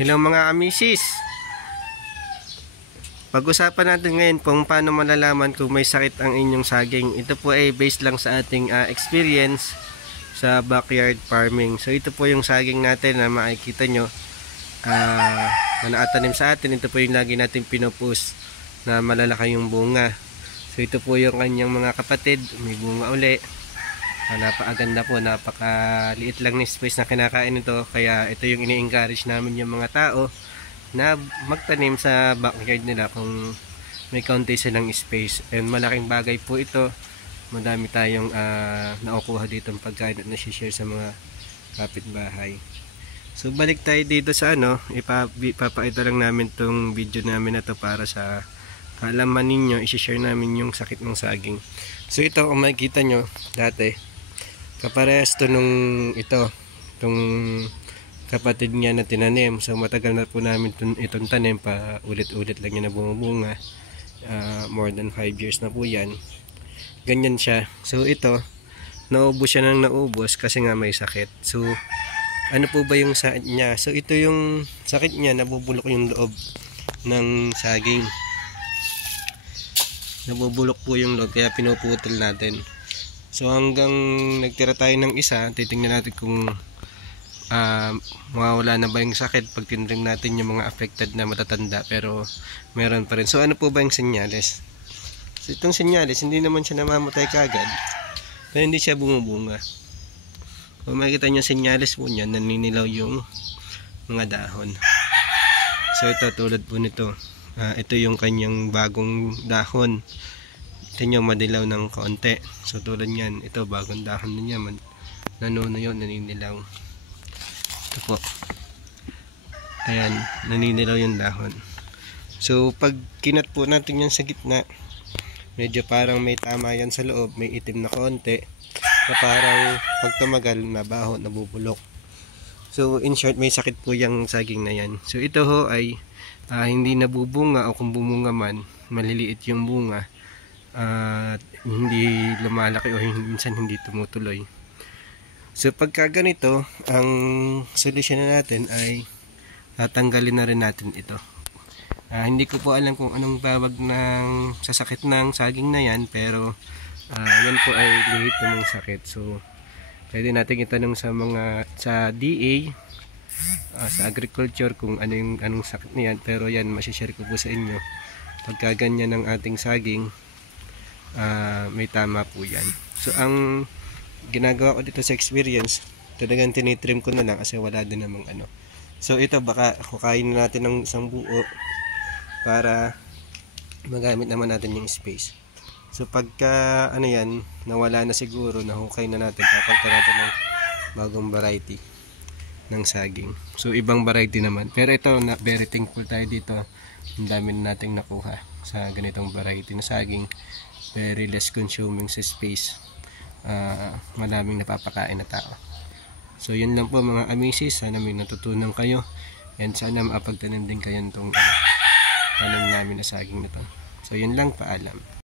Hello mga amisis. Pag-usapan natin ngayon kung paano malalaman kung may sakit ang inyong saging. Ito po ay based lang sa ating experience sa backyard farming. So ito po yung saging natin na makikita nyo na nakatanim sa atin. Ito po yung lagi natin pinupost na malalaki yung bunga. So ito po yung kanyang mga kapatid. May bunga uli. Napakaganda po, napakaliit lang ni space na kinakain ito, kaya ito yung ini-encourage namin yung mga tao na magtanim sa backyard nila kung may kaunti silang space. And malaking bagay po ito, madami tayong nakukuha dito ng pagkain at nasi-share sa mga kapitbahay. So balik tayo dito sa ipapakita lang namin tong video namin na to para sa kaalaman ninyo, isi-share namin yung sakit ng saging. So ito, kung makikita nyo, dati kaparehas to nung itong kapatid niya na tinanim. So matagal na po namin itong tanim, pa ulit-ulit lang niya na bumubunga. More than 5 years na po yan. Ganyan siya. So ito, naubos siya ng naubos kasi nga may sakit. So ano po ba yung sakit niya? So ito yung sakit niya, nabubulok yung loob ng saging. Nabubulok po yung loob, kaya pinuputol natin. So hanggang nagtira tayo ng isa, titingnan natin kung mawawala na ba yung sakit pag tinring natin yung mga affected na matatanda, pero meron pa rin. So ano po ba yung senyales? So itong senyales, hindi naman siya namamatay kagad, pero hindi siya bumubunga. Kung makikita nyo senyales po niya, naninilaw yung mga dahon. So ito, tulad po nito, ito yung kanyang bagong dahon. Ito nyo, madilaw ng kaunti. So tulad nyan, ito bagong dahon na niya, nanunuyo, naninilaw. Ito po, ayan, naninilaw yung dahon. So pag kinat po natin yan sa gitna, medyo parang may tama yan sa loob, may itim na kaunti, na parang pag tumagal, mabaho, nabubulok. So in short, may sakit po yung saging na yan. So ito ho ay hindi nabubunga, o kung bumunga man, maliliit yung bunga at hindi lumalaki o minsan hindi tumutuloy. So pagka ganito, ang solusyon na natin ay tatanggalin na rin natin ito. Hindi ko po alam kung anong tawag ng sasakit ng saging na yan, pero yan po ay lihit ng sakit. So pwede natin itanong sa DA, sa agriculture, kung anong sakit niyan, pero yan masishare ko po sa inyo. Pagka ganyan ng ating saging, may tama po yan. So ang ginagawa ko dito sa experience, talagang tinitrim ko na lang kasi wala din namang So ito, baka hukayin na natin ng isang buo para magamit naman natin yung space. So pagka yan, nawala na siguro, nahukay na natin, papagka natin ng bagong variety ng saging. So ibang variety naman, pero ito, very thankful tayo dito, ang dami na nating nakuha sa ganitong variety na saging. Very less consuming sa space, maraming napapakain na tao. So yun lang po mga amisis, sana may natutunan kayo, and sana maapagtanim din kayo itong tanim namin na saging na to. So yun lang, paalam.